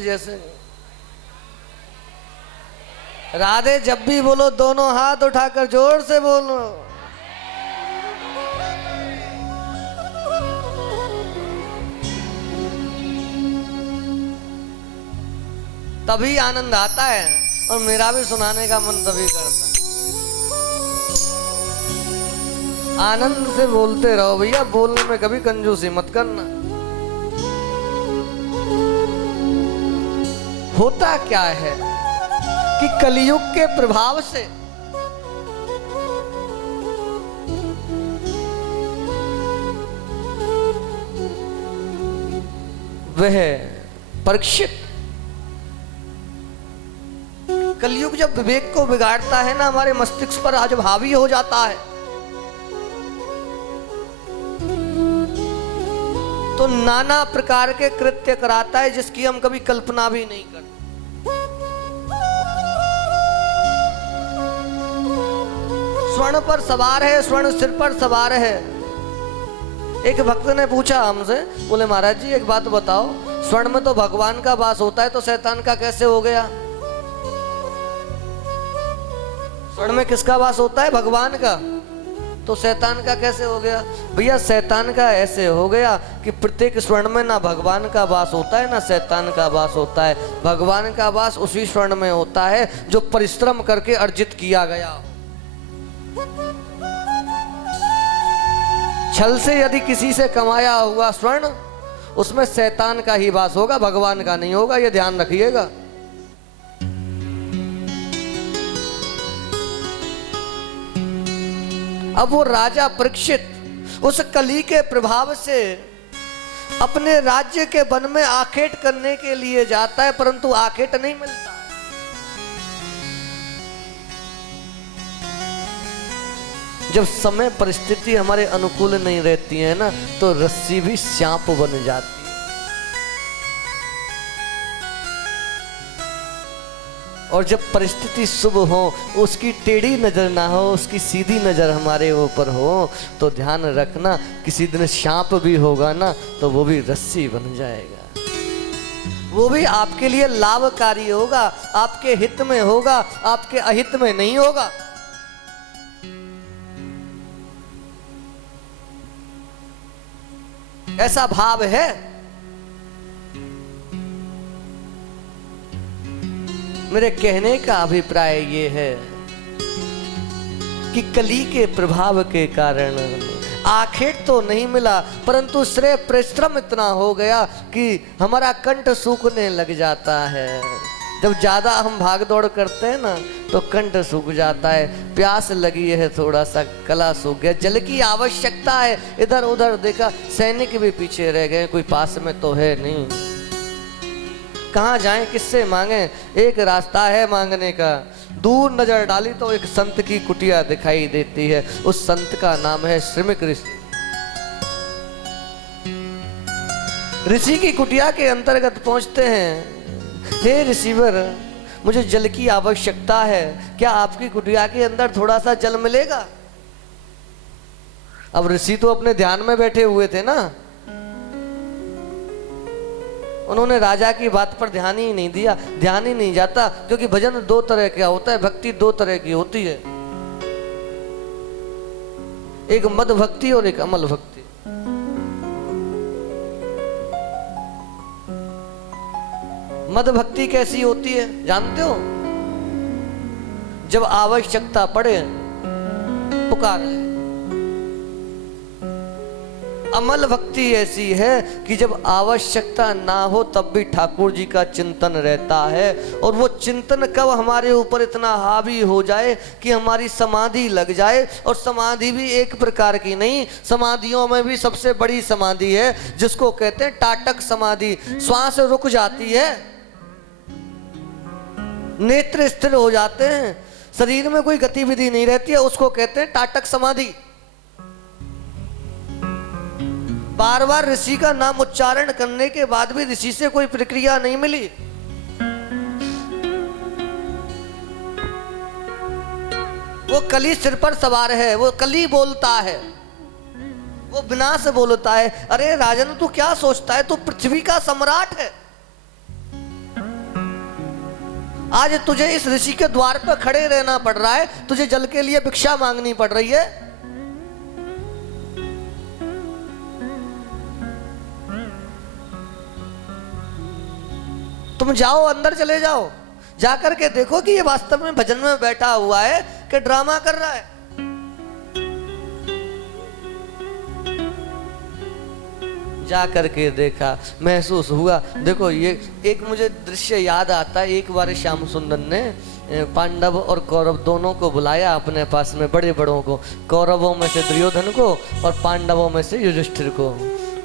जैसे राधे जब भी बोलो दोनों हाथ उठाकर जोर से बोलो। तभी आनंद आता है और मेरा भी सुनाने का मन तभी करता है। आनंद से बोलते रहो भैया, बोलने में कभी कंजूसी मत करना। होता क्या है कि कलयुग के प्रभाव से वह परीक्षित, कलयुग जब विवेक को बिगाड़ता है ना, हमारे मस्तिष्क पर जब हावी हो जाता है तो नाना प्रकार के कृत्य कराता है जिसकी हम कभी कल्पना भी नहीं करते। स्वर्ण पर सवार है, स्वर्ण सिर पर सवार है। एक भक्त ने पूछा हमसे, बोले महाराज जी एक बात बताओ, स्वर्ण में तो भगवान का वास होता है तो शैतान का कैसे हो गया? स्वर्ण में किसका वास होता है? भगवान का, तो शैतान का कैसे हो गया? भैया शैतान का ऐसे हो गया कि प्रत्येक स्वर्ण में ना भगवान का वास होता है ना शैतान का वास होता है। भगवान का वास उसी स्वर्ण में होता है जो परिश्रम करके अर्जित किया गया। छल से यदि किसी से कमाया हुआ स्वर्ण, उसमें शैतान का ही वास होगा, भगवान का नहीं होगा, यह ध्यान रखिएगा। अब वो राजा परीक्षित उस कली के प्रभाव से अपने राज्य के वन में आखेट करने के लिए जाता है, परंतु आखेट नहीं मिलता। जब समय परिस्थिति हमारे अनुकूल नहीं रहती है ना, तो रस्सी भी सांप बन जाती है। और जब परिस्थिति शुभ हो, उसकी टेढ़ी नजर ना हो, उसकी सीधी नजर हमारे ऊपर हो, तो ध्यान रखना किसी दिन सांप भी होगा ना तो वो भी रस्सी बन जाएगा। वो भी आपके लिए लाभकारी होगा, आपके हित में होगा, आपके अहित में नहीं होगा। ऐसा भाव है। मेरे कहने का अभिप्राय ये है कि कली के प्रभाव के कारण आखेट तो नहीं मिला, परंतु श्रेय परिश्रम इतना हो गया कि हमारा कंठ सूखने लग जाता है। जब ज्यादा हम भाग दौड़ करते हैं ना तो कंठ सूख जाता है। प्यास लगी है, थोड़ा सा गला सूख गया, जल की आवश्यकता है। इधर उधर देखा, सैनिक भी पीछे रह गए, कोई पास में तो है नहीं। कहाँ जाएं, किससे मांगे? एक रास्ता है मांगने का। दूर नजर डाली तो एक संत की कुटिया दिखाई देती है। उस संत का नाम है श्रमिक ऋषि। ऋषि की कुटिया के अंतर्गत पहुंचते हैं। हे ऋषिवर, मुझे जल की आवश्यकता है, क्या आपकी कुटिया के अंदर थोड़ा सा जल मिलेगा? अब ऋषि तो अपने ध्यान में बैठे हुए थे ना, उन्होंने राजा की बात पर ध्यान ही नहीं दिया। ध्यान ही नहीं जाता, क्योंकि भजन दो तरह का होता है, भक्ति दो तरह की होती है, एक मद भक्ति और एक अमल भक्ति। मद भक्ति कैसी होती है जानते हो? जब आवश्यकता पड़े पुकारे। अमल भक्ति ऐसी है कि जब आवश्यकता ना हो तब भी ठाकुर जी का चिंतन रहता है, और वो चिंतन कब हमारे ऊपर इतना हावी हो जाए कि हमारी समाधि लग जाए। और समाधि भी एक प्रकार की नहीं, समाधियों में भी सबसे बड़ी समाधि है जिसको कहते हैं टाटक समाधि। श्वास रुक जाती है, नेत्र स्थिर हो जाते हैं, शरीर में कोई गतिविधि नहीं रहती है, उसको कहते हैं टाटक समाधि। बार बार ऋषि का नाम उच्चारण करने के बाद भी ऋषि से कोई प्रक्रिया नहीं मिली। वो कली सिर पर सवार है, वो कली बोलता है, वो विनाश बोलता है। अरे राजन तू क्या सोचता है, तू पृथ्वी का सम्राट है। आज तुझे इस ऋषि के द्वार पर खड़े रहना पड़ रहा है, तुझे जल के लिए भिक्षा मांगनी पड़ रही है। तुम जाओ, अंदर चले जाओ, जाकर के देखो कि ये वास्तव में भजन में बैठा हुआ है कि ड्रामा कर रहा है। जाकर के देखा, महसूस हुआ। देखो ये एक मुझे दृश्य याद आता है। एक बार श्याम सुंदर ने पांडव और कौरव दोनों को बुलाया अपने पास में, बड़े बड़ों को, कौरवों में से दुर्योधन को और पांडवों में से युधिष्ठिर को,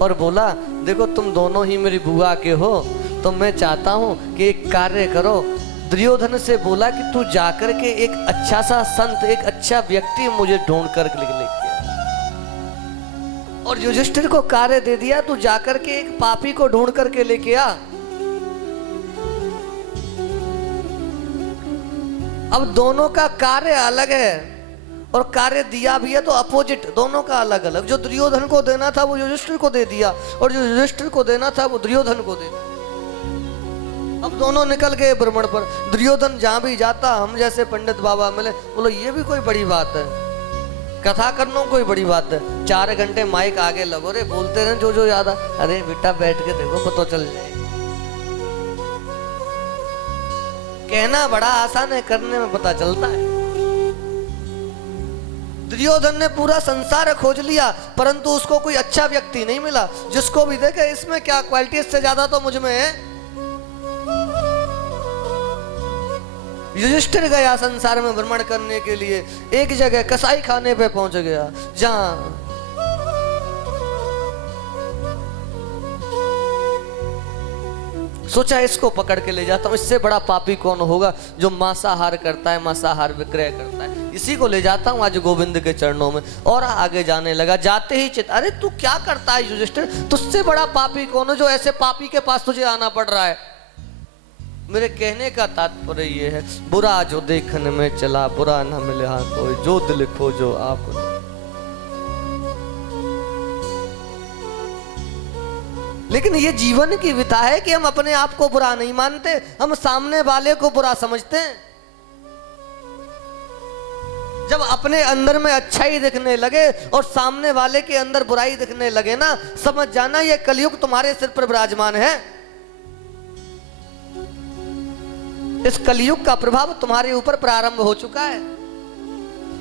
और बोला देखो तुम दोनों ही मेरी बुआ के हो, तो मैं चाहता हूं कि एक कार्य करो। दुर्योधन से बोला कि तू जाकर के एक अच्छा सा संत, एक अच्छा व्यक्ति मुझे ढूंढ कर लेके आ। और युधिष्ठिर को कार्य दे दिया, तू जाकर के एक पापी को ढूंढ करके लेके आ। अब दोनों का कार्य अलग है और कार्य दिया भी है तो अपोजिट, दोनों का अलग अलग। जो दुर्योधन को देना था वो युधिष्ठिर को दे दिया, और जो युधिष्ठिर को देना था वो दुर्योधन को दे दिया। अब दोनों निकल गए भ्रमण पर। दुर्योधन जहां भी जाता, हम जैसे पंडित बाबा मिले, बोलो ये भी कोई बड़ी बात है, कथा करना कोई बड़ी बात है। 4 घंटे माइक आगे लगो रे, बोलते रहे जो जो याद आ। अरे बेटा बैठ के देखो, पता चल जाए। कहना बड़ा आसान है, करने में पता चलता है। दुर्योधन ने पूरा संसार खोज लिया, परंतु उसको कोई अच्छा व्यक्ति नहीं मिला जिसको भी देखे इसमें क्या क्वालिटी, इससे ज्यादा तो मुझ में है। युधिष्ठिर गया संसार में भ्रमण करने के लिए, एक जगह कसाई खाने पे पहुंच गया, जहां सोचा इसको पकड़ के ले जाता हूं, इससे बड़ा पापी कौन होगा जो मांसाहार करता है, मांसाहार विक्रय करता है। इसी को ले जाता हूं आज गोविंद के चरणों में। और आगे जाने लगा, जाते ही चित, अरे तू क्या करता है युधिष्ठिर, तुझसे बड़ा पापी कौन है जो ऐसे पापी के पास तुझे आना पड़ रहा है। मेरे कहने का तात्पर्य ये है, बुरा जो देखने में चला बुरा न मिले हाँ कोई, जो दिल खोजो आप। लेकिन ये जीवन की विधा है कि हम अपने आप को बुरा नहीं मानते, हम सामने वाले को बुरा समझते हैं। जब अपने अंदर में अच्छाई दिखने लगे और सामने वाले के अंदर बुराई दिखने लगे ना, समझ जाना ये कलयुग तुम्हारे सिर पर विराजमान है। इस कलयुग का प्रभाव तुम्हारे ऊपर प्रारंभ हो चुका है।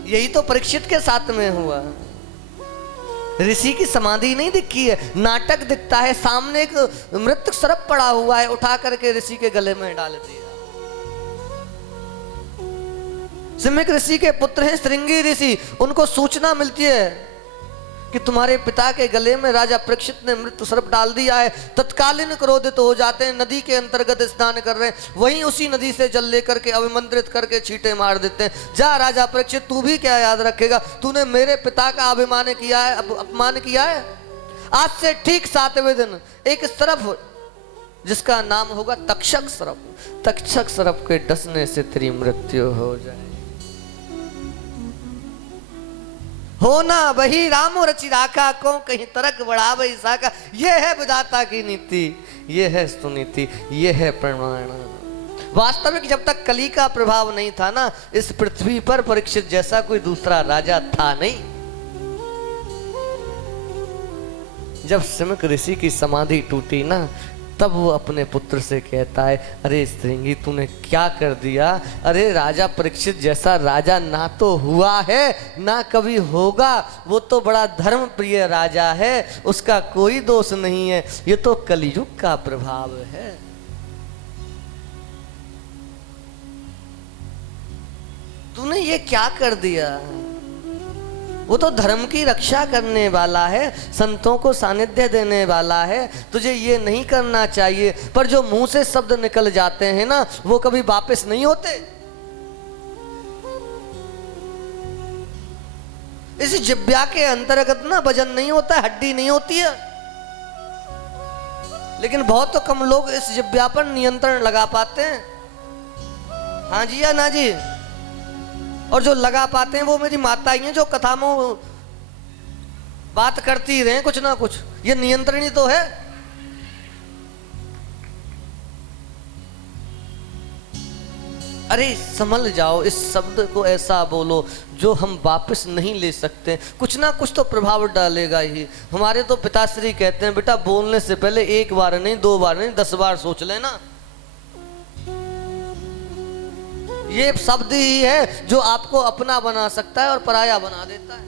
यही तो परीक्षित के साथ में हुआ। ऋषि की समाधि नहीं दिखी है, नाटक दिखता है। सामने एक मृत सर्प पड़ा हुआ है, उठा करके ऋषि के गले में डाल दिया। सिमिक ऋषि के पुत्र हैं श्रृंगी ऋषि, उनको सूचना मिलती है कि तुम्हारे पिता के गले में राजा परीक्षित ने मृत सर्प डाल दिया है। तत्कालीन क्रोधित हो जाते हैं, नदी के अंतर्गत स्नान कर रहे हैं, वहीं उसी नदी से जल लेकर के अभिमंत्रित करके छींटे मार देते हैं। जा राजा परीक्षित, तू भी क्या याद रखेगा, तूने मेरे पिता का अभिमान किया है, अपमान किया है। आज से ठीक 7वें दिन एक सर्प जिसका नाम होगा तक्षक सर्प, तक्षक सर्प के डसने से तेरी मृत्यु हो जाए। होना वही राम रचि राखा, को कहीं तरक बढ़ावे साका। ये है विधाता की नीति, ये है सुनीति, ये है प्रमाण। वास्तविक जब तक कली का प्रभाव नहीं था ना, इस पृथ्वी पर परीक्षित जैसा कोई दूसरा राजा था नहीं। जब सिमिक ऋषि की समाधि टूटी ना, तब वो अपने पुत्र से कहता है, अरे श्रृंगी तूने क्या कर दिया। अरे राजा परीक्षित जैसा राजा ना तो हुआ है ना कभी होगा, वो तो बड़ा धर्म प्रिय राजा है, उसका कोई दोष नहीं है, ये तो कलयुग का प्रभाव है। तूने ये क्या कर दिया। वो तो धर्म की रक्षा करने वाला है, संतों को सानिध्य देने वाला है, तुझे ये नहीं करना चाहिए। पर जो मुंह से शब्द निकल जाते हैं ना, वो कभी वापस नहीं होते। इस जिब्या के अंतर्गत ना वजन नहीं होता, हड्डी नहीं होती है। लेकिन बहुत कम लोग इस जिब्या पर नियंत्रण लगा पाते हैं। हाँ जी या ना जी। और जो लगा पाते हैं वो मेरी माताएं हैं, जो कथा में बात करती रहे कुछ ना कुछ। ये नियंत्रण ही तो है। अरे संभल जाओ, इस शब्द को ऐसा बोलो जो हम वापस नहीं ले सकते। कुछ ना कुछ तो प्रभाव डालेगा ही। हमारे तो पिताश्री कहते हैं बेटा बोलने से पहले 1 बार नहीं, 2 बार नहीं, 10 बार सोच लेना। ये शब्द ही है जो आपको अपना बना सकता है और पराया बना देता है।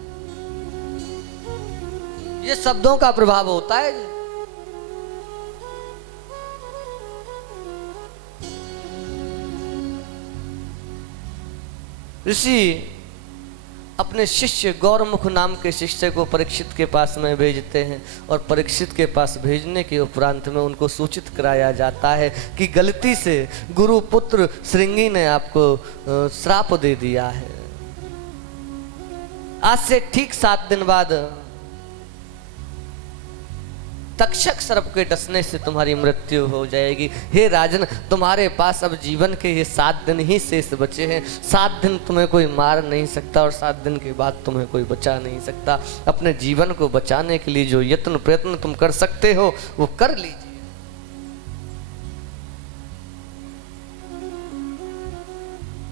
ये शब्दों का प्रभाव होता है। ऋषि अपने शिष्य गौरमुख नाम के शिष्य को परीक्षित के पास में भेजते हैं और परीक्षित के पास भेजने के उपरांत में उनको सूचित कराया जाता है कि गलती से गुरु पुत्र श्रृंगी ने आपको श्राप दे दिया है। आज से ठीक 7 दिन बाद तक्षक सर्प के डसने से तुम्हारी मृत्यु हो जाएगी। हे राजन, तुम्हारे पास अब जीवन के ये 7 दिन ही शेष बचे हैं। 7 दिन तुम्हें कोई मार नहीं सकता और 7 दिन के बाद तुम्हें कोई बचा नहीं सकता। अपने जीवन को बचाने के लिए जो यत्न प्रयत्न तुम कर सकते हो वो कर लीजिए।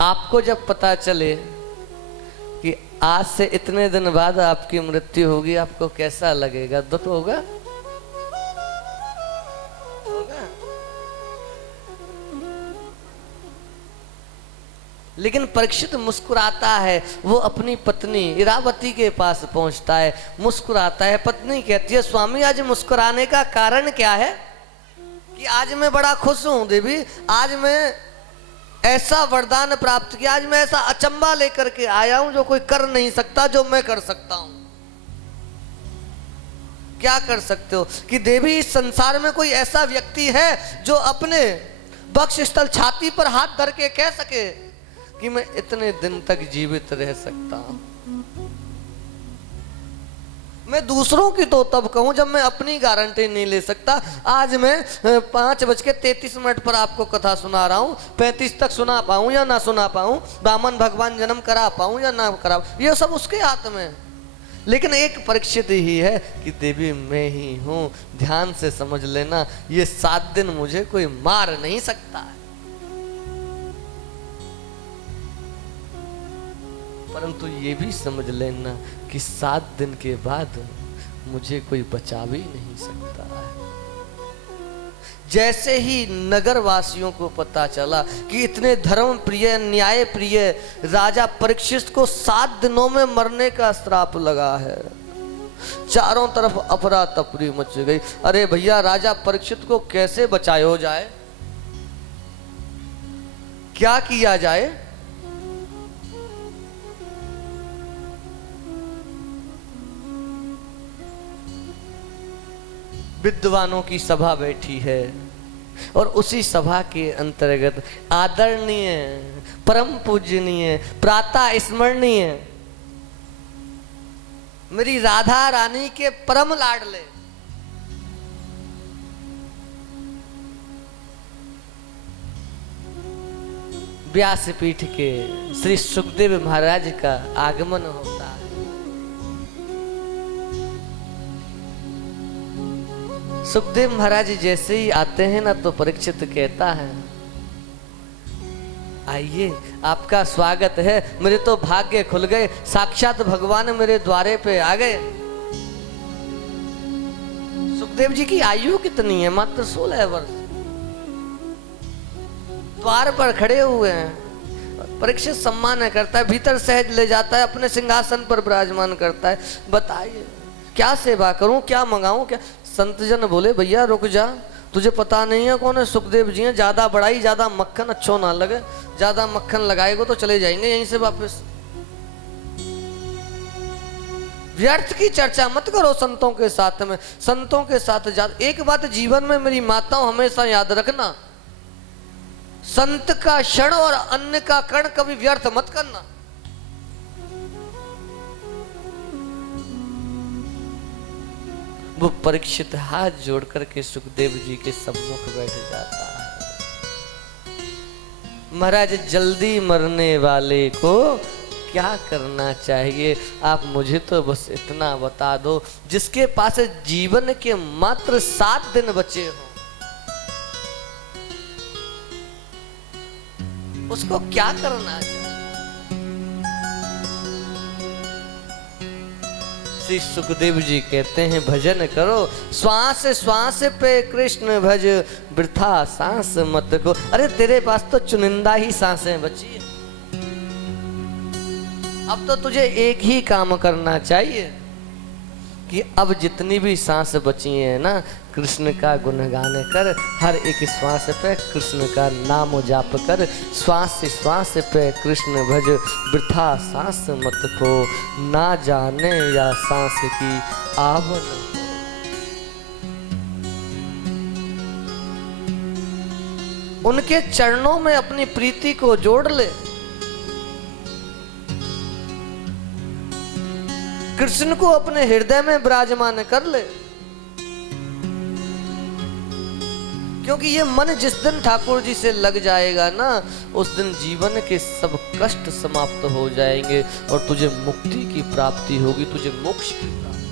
आपको जब पता चले कि आज से इतने दिन बाद आपकी मृत्यु होगी, आपको कैसा लगेगा? दुख होगा? लेकिन परीक्षित मुस्कुराता है। वो अपनी पत्नी इरावती के पास पहुंचता है, मुस्कुराता है। पत्नी कहती है स्वामी आज मुस्कुराने का कारण क्या है? कि आज मैं बड़ा खुश हूं देवी, आज मैं ऐसा वरदान प्राप्त किया, आज मैं ऐसा अचंबा लेकर के आया हूं जो कोई कर नहीं सकता, जो मैं कर सकता हूं। क्या कर सकते हो? कि देवी इस संसार में कोई ऐसा व्यक्ति है जो अपने वक्षस्थल छाती पर हाथ धर के कह सके कि मैं इतने दिन तक जीवित रह सकता हूं। मैं दूसरों की तो तब कहूं जब मैं अपनी गारंटी नहीं ले सकता। आज मैं 5:33 पर आपको कथा सुना रहा हूं। 35 तक सुना पाऊं या ना सुना पाऊं, ब्राह्मण भगवान जन्म करा पाऊं या ना करा, ये सब उसके हाथ में। लेकिन एक परीक्षित ही है कि देवी मैं ही हूं। ध्यान से समझ लेना, ये 7 दिन मुझे कोई मार नहीं सकता है। परंतु ये भी समझ लेना कि 7 दिन के बाद मुझे कोई बचा भी नहीं सकता है। जैसे ही नगर वासियों को पता चला कि इतने धर्म प्रिय न्याय प्रिय राजा परीक्षित को 7 दिनों में मरने का श्राप लगा है, चारों तरफ अफरा तफरी मच गई। अरे भैया, राजा परीक्षित को कैसे बचाया जाए? क्या किया जाए? विद्वानों की सभा बैठी है और उसी सभा के अंतर्गत आदरणीय, परम पूजनीय, प्रातः स्मरणीय मेरी राधा रानी के परम लाडले व्यासपीठ के श्री सुखदेव महाराज का आगमन होता है। सुखदेव महाराज जैसे ही आते हैं ना तो परीक्षित कहता है आइए, आपका स्वागत है। मेरे तो भाग्य खुल गए, साक्षात भगवान मेरे द्वारे पे आ गए। सुखदेव जी की आयु कितनी है? मात्र 16 वर्ष। द्वार पर खड़े हुए हैं। परीक्षित सम्मान करता है, भीतर सहज ले जाता है, अपने सिंहासन पर विराजमान करता है। बताइए क्या सेवा करूं, क्या मंगाऊं, क्या? संत जन बोले भैया रुक जा, तुझे पता नहीं है कौन है? सुखदेव जी हैं। ज्यादा बढ़ाई, ज्यादा मक्खन अच्छो ना लगे। ज्यादा मक्खन लगाएगो तो चले जाएंगे यहीं से वापस। व्यर्थ की चर्चा मत करो संतों के साथ में। संतों के साथ एक बात जीवन में मेरी माताओं हमेशा याद रखना, संत का क्षण और अन्य का कण कभी व्यर्थ मत करना। वो परीक्षित हाथ जोड़ करके सुखदेव जी के सम्मुख बैठ जाता है। महाराज, जल्दी मरने वाले को क्या करना चाहिए? आप मुझे तो बस इतना बता दो, जिसके पास जीवन के मात्र 7 दिन बचे हो, उसको क्या करना चाहिए? श्री सुखदेव जी कहते हैं भजन करो, श्वास श्वास पे कृष्ण भज, वृथा सांस मत को। अरे तेरे पास तो चुनिंदा ही सांसें बची है, अब तो तुझे एक ही काम करना चाहिए कि अब जितनी भी सांस बची है ना, कृष्ण का गुणगान कर, हर एक श्वास पे कृष्ण का नाम जाप कर, श्वास श्वास पे कृष्ण भज, वृथा सांस मत खो, ना जाने या सांस की आवन। उनके चरणों में अपनी प्रीति को जोड़ ले, कृष्ण को अपने हृदय में विराजमान कर ले, क्योंकि ये मन जिस दिन ठाकुर जी से लग जाएगा ना, उस दिन जीवन के सब कष्ट समाप्त हो जाएंगे और तुझे मुक्ति की प्राप्ति होगी, तुझे मोक्ष की प्राप्ति।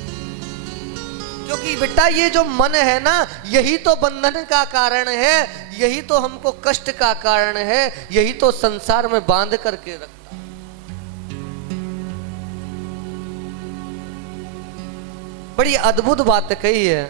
क्योंकि बेटा ये जो मन है ना, यही तो बंधन का कारण है, यही तो हमको कष्ट का कारण है, यही तो संसार में बांध करके रखता। बड़ी अद्भुत बात कही है।